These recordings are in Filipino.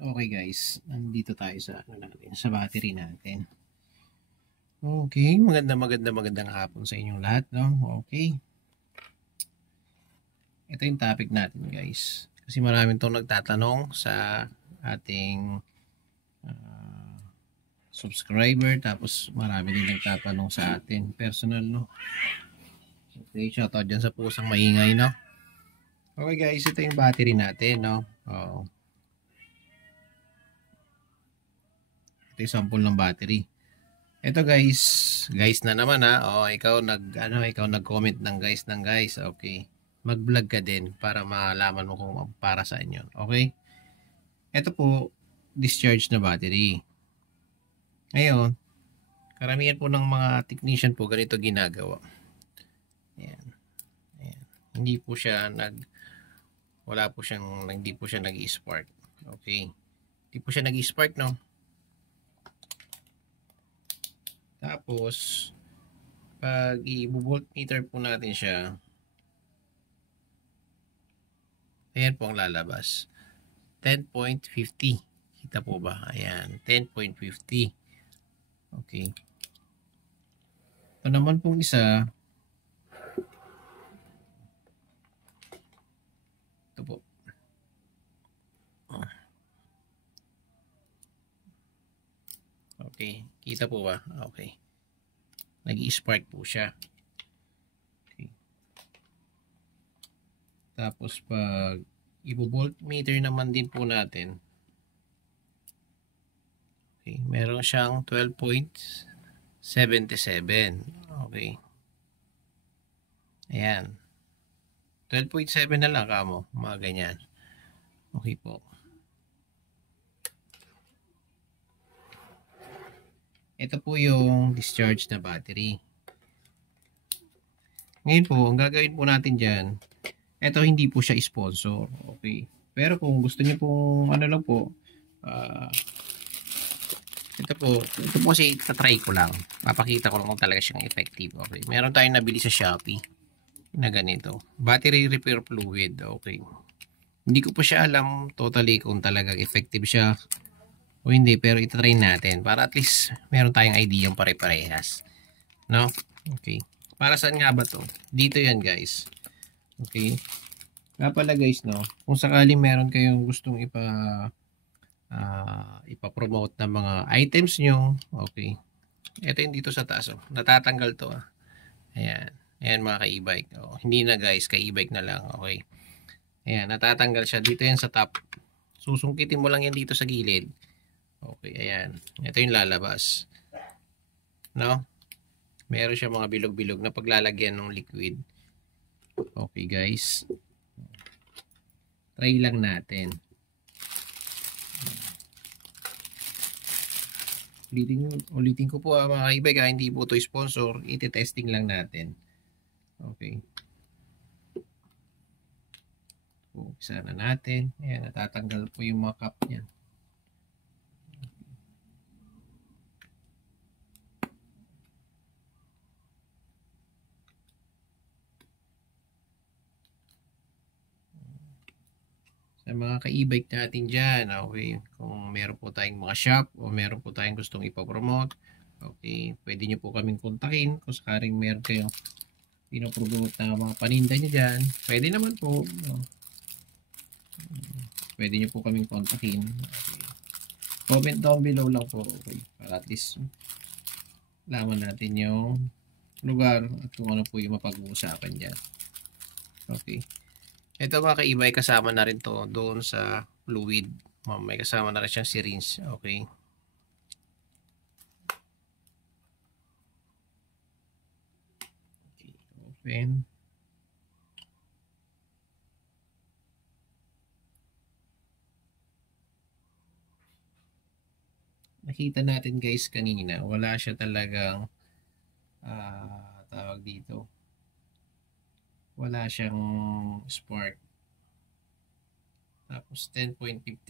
Okay guys, nandito tayo sa sa battery natin. Okay, magandang hapon sa inyong lahat, no? Okay. Ito yung topic natin, guys. Kasi maraming tong nagtatanong sa ating subscriber, tapos marami din nagtatanong sa atin personal, no? Okay, shoutout dyan sa pusang maingay, no? Okay guys, ito yung battery natin, no? Oo. Ito yung sample ng battery. Ito guys na naman ha. Ikaw nag-comment ng guys. Okay. Mag-vlog ka din para malaman mo kung para saan 'yon. Okay? Ito po discharge na battery. Ngayon, karamihan po ng mga technician po ganito ginagawa. Ayan. Ayan. Hindi po siya nag-spark. Okay. Hindi po siya nag-spark, no? Tapos, pag i-voltmeter po natin siya, ayan po ang lalabas. 10.50. Kita po ba? Ayan, 10.50. Okay. Ito naman pong isa. Ito po. Okay. Kita po ba? Okay. Nag-i-spark po siya. Okay. Tapos pag i-voltmeter naman din po natin. Okay. Meron siyang 12.77. Okay. Ayan. 12.7 na lang kamo. Mga ganyan. Okay po. Ito po yung discharge na battery. Ngayon po, ang gagawin po natin dyan, ito hindi po siya sponsor. Okay. Pero kung gusto niyo pong lang po, ito po kasi tatry ko lang. Papakita ko lang kung talaga siyang effective. Okay. Meron tayong nabili sa Shopee na ganito. Battery repair fluid. Okay. Hindi ko po siya alam totally kung talagang effective siya o hindi, pero itatry natin para at least meron tayong idea yung pare-parehas, no? Okay, para saan nga ba to? Dito yan guys. Okay, nga pala guys, no, kung sakaling meron kayong gustong ipa-promote ng mga items nyo, okay, ito yung dito sa taas, natatanggal to. Ayan mga ka-e-bike, hindi na guys, ka-e-bike na lang. Okay, ayan, natatanggal siya dito, yan sa top. Susungkitin mo lang yan dito sa gilid. Okay, ayan. Ito yung lalabas. No? Meron siya mga bilog-bilog na paglalagyan ng liquid. Okay, guys. Try lang natin. Ulitin ko po mga kaibigan, hindi po ito sponsor. Iti-testing lang natin. Okay. Isa na natin. Ayan, natatanggal po yung mga cup niya. Sa mga ka-e-bike natin dyan, okay, kung meron po tayong mga shop o meron po tayong gustong ipapromote, okay, pwede nyo po kaming kontakin kung sakaring meron kayong pinopromote na mga paninda nyo dyan, pwede naman po, no? Pwede nyo po kaming kontakin. Okay. Comment down below lang po, okay, para at least laman natin yung lugar at kung ano po yung mapag-uusapan dyan. Okay. Ito mga ka-e-bike, kasama na rin to doon sa fluid. May kasama na rin siyang syringe. Okay. Okay. Open. Nakita natin guys kanina, wala siya talagang tawag dito. Wala siyang spark. Tapos 10.57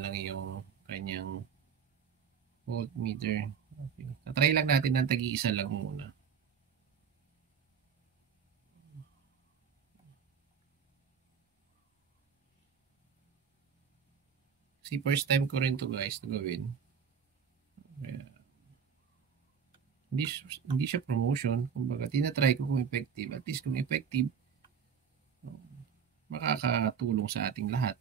lang yung kanyang voltmeter. Okay. Tatry lang natin ng tagi-isa lang muna. Kasi first time ko rin to guys na gawin. Kaya, hindi siya promotion. Kumbaga, tinatry ko kung effective. At least kung effective, makakatulong sa ating lahat.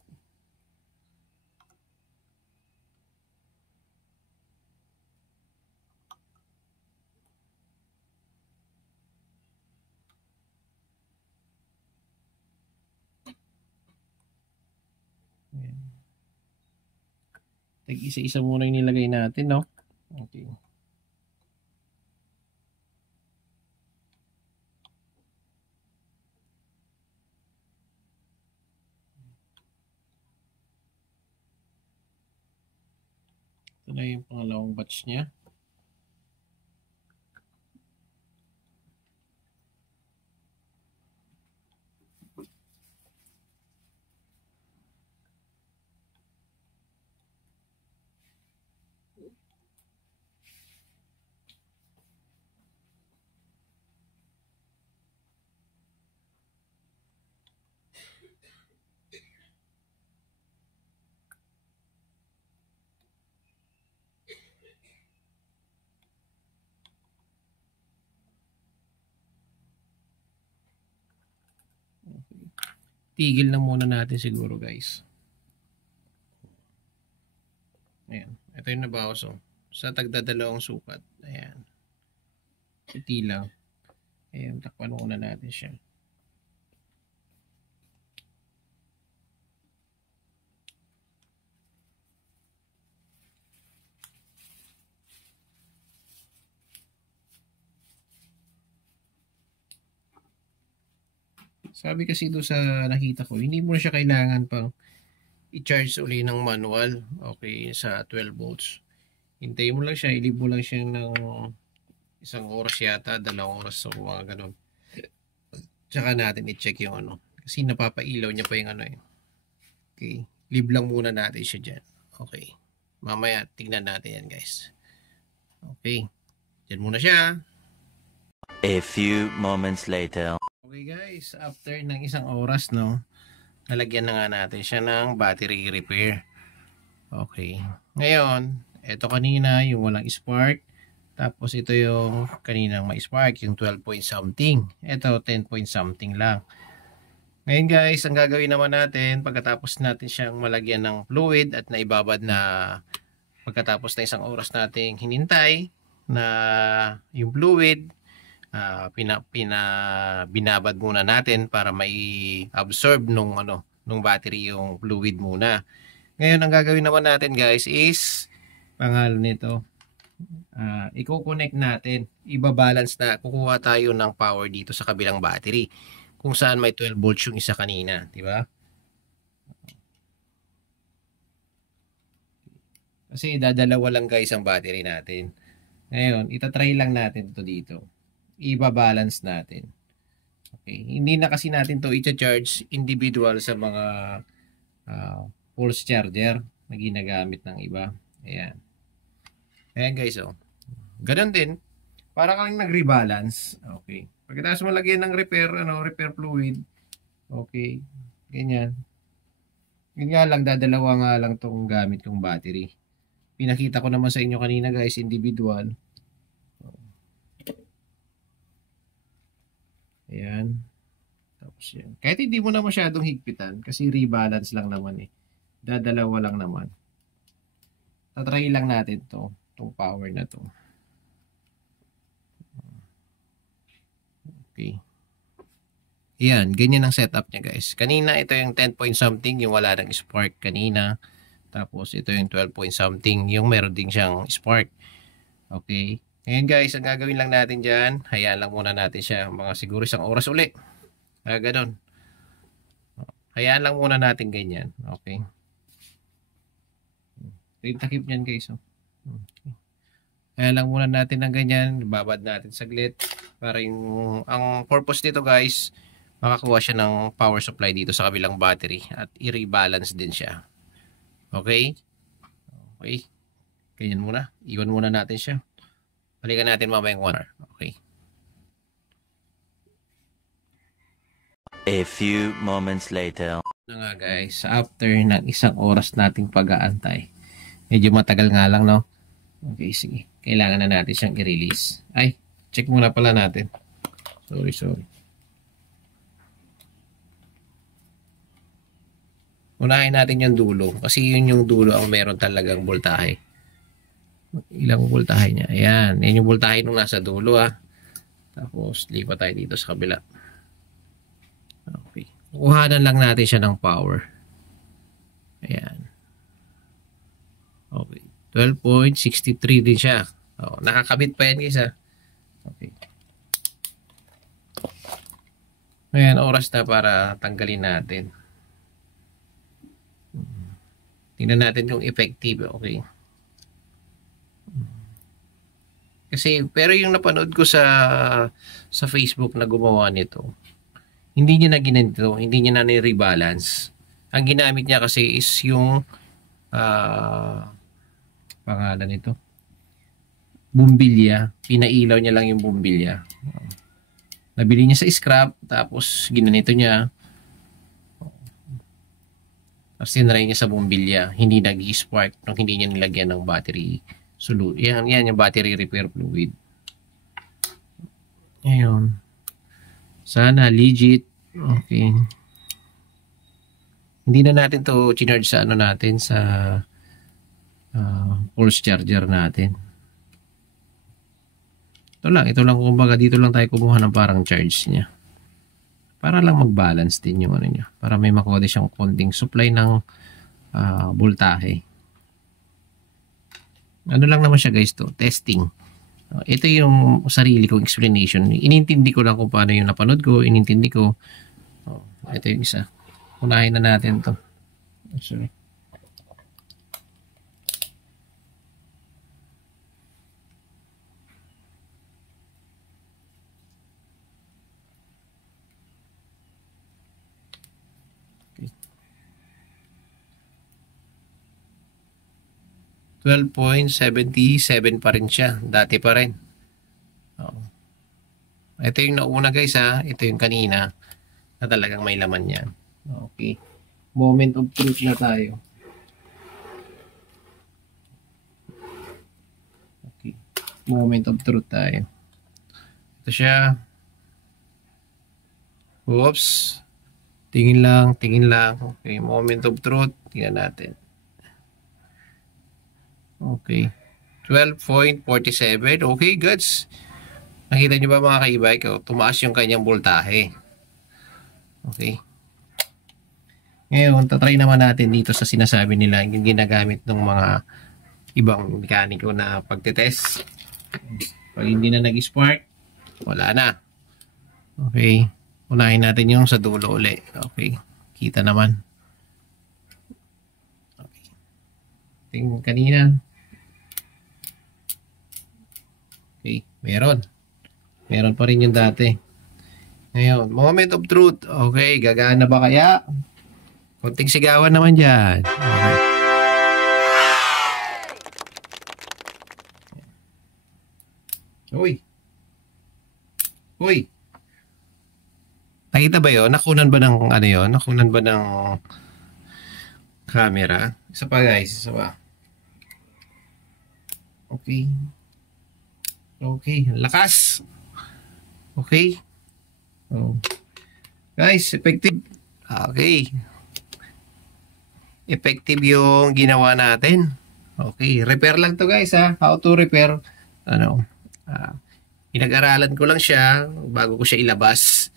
Isa-isa muna yung nilagay natin, no? Okay. Ito na yung pangalawang batch niya. Tigil na muna natin siguro guys. Ayan. Ito yung nabawas oh. Sa tagdadalawang sukat. Ayan. Puti lang. Ayan. Takpan muna natin siya. Sabi kasi doon sa nakita ko, hindi mo na siya kailangan pang i-charge uli ng manual. Okay, sa 12 volts. Hintayin mo lang siya, ilib mo lang siya ng isang oras yata, 2 oras o mga ganun. Tsaka natin i-check yung ano. Kasi napapailaw niya pa yung ano eh. Okay, leave lang muna natin siya dyan. Okay, mamaya tingnan natin yan guys. Okay, dyan muna siya. A few moments later. Okay guys, after ng isang oras no, nalagyan na nga natin siya ng battery repair. Okay, ngayon ito kanina yung walang spark, tapos ito yung kaninang may spark, yung 12 point something, ito 10 point something lang. Ngayon guys, ang gagawin naman natin pagkatapos natin siyang malagyan ng fluid at naibabad na pagkatapos na isang oras nating hinintay na yung fluid, binabad muna natin para mai-absorb nung battery yung fluid muna. Ngayon ang gagawin naman natin guys is pangalan nito, i-connect natin, ibabalance na, kukuha tayo ng power dito sa kabilang battery kung saan may 12 volts yung isa kanina, di ba? Kasi dadalawa lang guys ang battery natin. Ngayon, itatry lang natin ito dito. I-balance natin. Okay, hindi na kasi natin to i-charge individual sa mga pulse charger na ginagamit ng iba. Ayan. Ayan guys oh. Ganun din. Para kang nag-rebalance. Okay. Pagkatapos mo lagyan ng repair fluid. Okay. Ganyan. Yun nga lang, dadalawa nga lang tong gamit kong battery. Pinakita ko naman sa inyo kanina guys, individual. Ayan. Tapos yan. Kahit hindi mo na masyadong higpitan kasi rebalance lang naman eh. Dadalawa lang naman. Tatry lang natin to, itong power na to. Okay. Ayan, ganyan ang setup niya guys. Kanina ito yung 10 point something, yung wala ng spark kanina. Tapos ito yung 12 point something, yung meron din siyang spark. Okay. Ngayon guys, ang gagawin lang natin dyan, hayaan lang muna natin siya mga siguro isang oras uli. Ganon. Hayaan lang muna natin ganyan. Okay. Yung takip niyan guys. Okay. Hayaan lang muna natin ng ganyan. Babad natin saglit. Para yung, ang purpose dito guys, makakuha siya ng power supply dito sa kabilang battery. At i-rebalance din siya. Okay. Okay. Ganyan muna. Iwan muna natin siya. Balikan natin mamayang 1 hour. Okay. A few moments later. Na nga guys, after ng isang oras nating pag-aantay, medyo matagal nga lang, no? Okay, sige. Kailangan na natin siyang i-release. Ay, check muna pala natin. Sorry. Unahin natin yung dulo. Kasi yun yung dulo ang meron talagang voltahe. Ilang voltahe niya? Ayan. Yan yung voltahe nung nasa dulo, ah. Tapos, lipat tayo dito sa kabila. Okay. Kuhanan lang natin siya ng power. Ayan. Okay. 12.63 din siya. Oh, nakakabit pa yan guys, ha. Okay. Ayan, oras na para tanggalin natin. Tingnan natin kung effective. Okay. Kasi, pero yung napanood ko sa Facebook na gumawa nito, hindi niya na ginanito, hindi niya na ni-rebalance. Ang ginamit niya kasi is yung pangalan nito, bumbilya. Pinailaw niya lang yung bumbilya. Nabili niya sa scrap, tapos ginanito niya. Tapos tinry niya sa bumbilya. Hindi nag-spark nung hindi niya nilagyan ng battery solute. Yan yung battery repair fluid. Ayun. Sana legit. Okay. Hindi na natin to charge sa ano natin, sa pulse charger natin. Ito lang kumbaga dito lang tayo kumuha ng parang charge niya. Para lang mag-balance din yung ano niya. Para may makuha din siyang konting supply ng voltahe. Ano lang naman siya guys to, testing. Ito yung sarili kong explanation. Inintindi ko lang kung paano yung napanood ko. Inintindi ko. Ito yung isa. Unahin na natin to. Sorry. Okay. 12.77 pa rin siya. Dati pa rin. Ito yung nauna guys, ha. Ito yung kanina na talagang may laman yan. Okay. Moment of truth na tayo. Okay. Moment of truth tayo. Ito siya. Oops. Tingin lang. Okay. Moment of truth. Tingnan natin. Okay. 12.47. Okay, goods. Nakita nyo ba mga ka-e-bike? Tumaas yung kanyang voltahe. Okay. Ngayon, tatry naman natin dito sa sinasabi nila yung ginagamit ng mga ibang mekaniko na pagtetest. Pag hindi na nag-spark, wala na. Okay. Unahin natin yung sa dulo ulit. Okay. Kita naman. Okay. Tingnan kanina. Okay. Meron pa rin yung dati. Ngayon, moment of truth. Okay, gagana ba kaya? Konting sigawan naman dyan. Okay. Uy. Nakita ba yun? Nakunan ba ng ano yun? Nakunan ba ng camera? Isa pa guys, isa pa. Okay. Okay, lakas. Okay. Oh. Guys, effective. Okay. Effective yung ginawa natin. Okay, repair lang to guys, ha. How to repair. Ano? Pinag-aralan ko lang siya bago ko siya ilabas.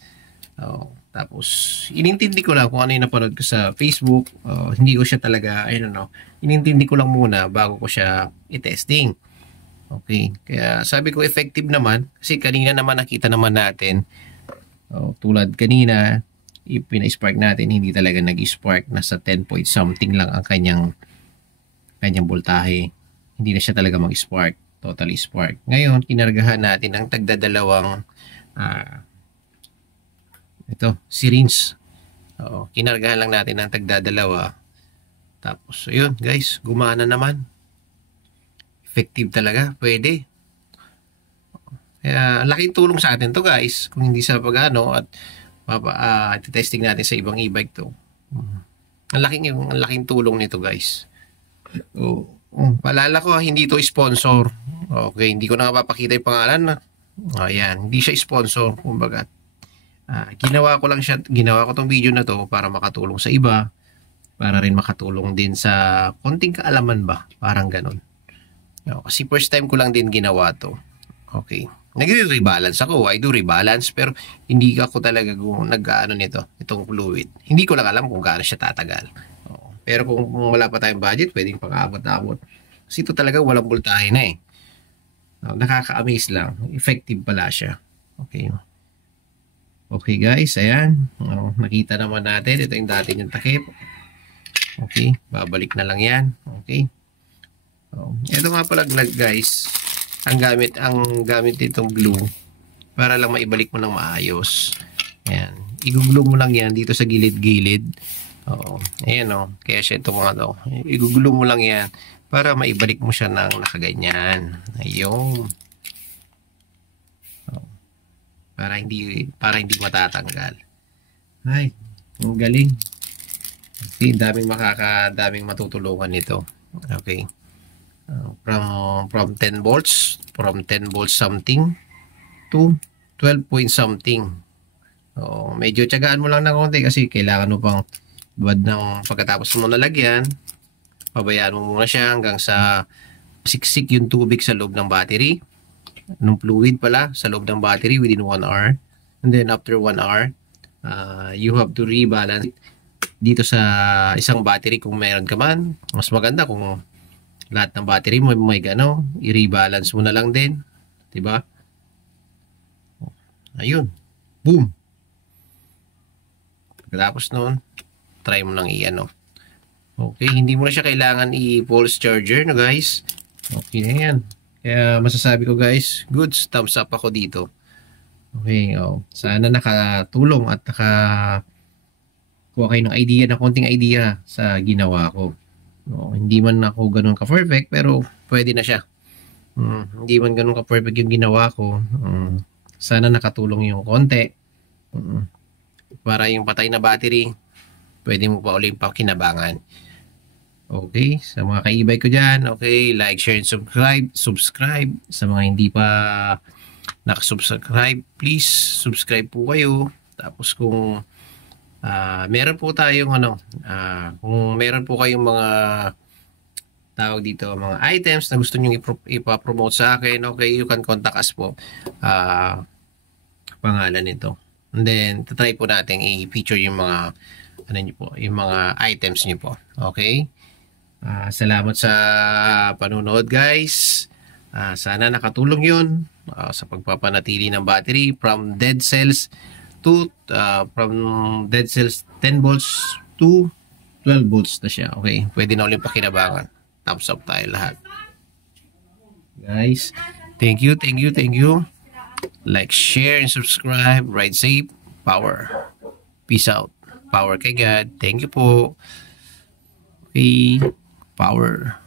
Tapos inintindi ko lang kung ano yung napanood ko sa Facebook. Hindi ko siya talaga, inintindi ko lang muna bago ko siya i-testing. Okay, kaya sabi ko effective naman kasi kanina naman nakita naman natin, tulad kanina pina-spark natin, hindi talaga nag-spark, nasa 10 point something lang ang kanyang voltahe, hindi na siya talaga mag-spark, totally spark. Ngayon kinargahan natin ng tagdadalawang syringe. Kinargahan lang natin ng tagdadalawa, tapos ayun guys, gumana naman. Effective talaga, pwede. Kaya laking tulong sa atin to guys. Kung hindi sa pag-ano at testing natin sa ibang e-bike to. Ang laking tulong nito, guys. Paalala ko, hindi ito sponsor. Okay, hindi ko na mapapakita yung pangalan na. Ayan, hindi siya sponsor, kumbaga. Ginawa ko tong video na to para makatulong sa iba, para rin makatulong din sa konting kaalaman ba, parang ganun. Kasi first time ko lang din ginawa to. Okay. Nagre-rebalance ako. I do rebalance, pero hindi ako talaga nag-ano nito, itong fluid. Hindi ko lang alam kung gaano siya tatagal. Pero kung wala pa tayong budget, pwedeng pang-abot-abot. Kasi ito talaga walang voltahe na eh. Nakaka-amaze lang. Effective pala siya. Okay. Okay guys, ayan. Nakita naman natin. Ito yung dati yung takip. Okay, babalik na lang yan. Okay. Ito nga pala guys. Ang gamit nitong glue para lang maibalik mo ng maayos. Ayan. I-glue mo lang yan dito sa gilid-gilid. Ayan kaya siya ito mga to. I-glue mo lang yan para maibalik mo siya ng nakaganyan. Ayun. Para hindi matatanggal. Ay, ang galing. Okay, daming matutulungan nito. Okay. From 10 volts something to 12 point something. Medyo tiyagaan mo lang ng konti kasi kailangan mo pang pagkatapos mo nalagyan, pabayaan mo muna siya hanggang sa siksik yung tubig sa loob ng battery, ng fluid pala sa loob ng battery within 1 hour. And then after 1 hour, you have to rebalance dito sa isang battery kung meron ka man. Mas maganda kung lahat ng battery mo may gano, i-rebalance mo na lang din, 'di ba? Ayun. Boom. Pagkatapos noon, try mo lang i-ano. Okay, hindi mo na siya kailangan i-pulse charger na guys. Okay na yan. Kaya masasabi ko guys, goods, thumbs up ako dito. Okay, sana nakatulong at kuha kayo ng idea, na konting idea sa ginawa ko. Hindi man ako ganun ka-perfect, pero pwede na siya. Hindi man ganun ka-perfect yung ginawa ko. Sana nakatulong yung konti. Para yung patay na battery, pwede mo pa ulit pakinabangan. Okay, sa mga kaibay ko dyan, okay, like, share, and subscribe. Sa mga hindi pa nakasubscribe, please subscribe po kayo. Tapos kung meron po tayong kung meron po kayong mga tawag dito, mga items na gusto nyo ipapromote sa akin, okay, you can contact us po. Pangalan nito. And then, try po natin i-feature yung mga yung mga items nyo po. Okay? Salamat sa panunood guys. Sana nakatulong yun sa pagpapanatili ng battery from dead cells to 10 volts to 12 volts na siya. Okay, pwede na ulit pakinabangan. Thumbs up tayo lahat. Guys, thank you. Like, share, and subscribe. Ride safe. Power. Peace out. Power kay God. Thank you po. Okay. Power.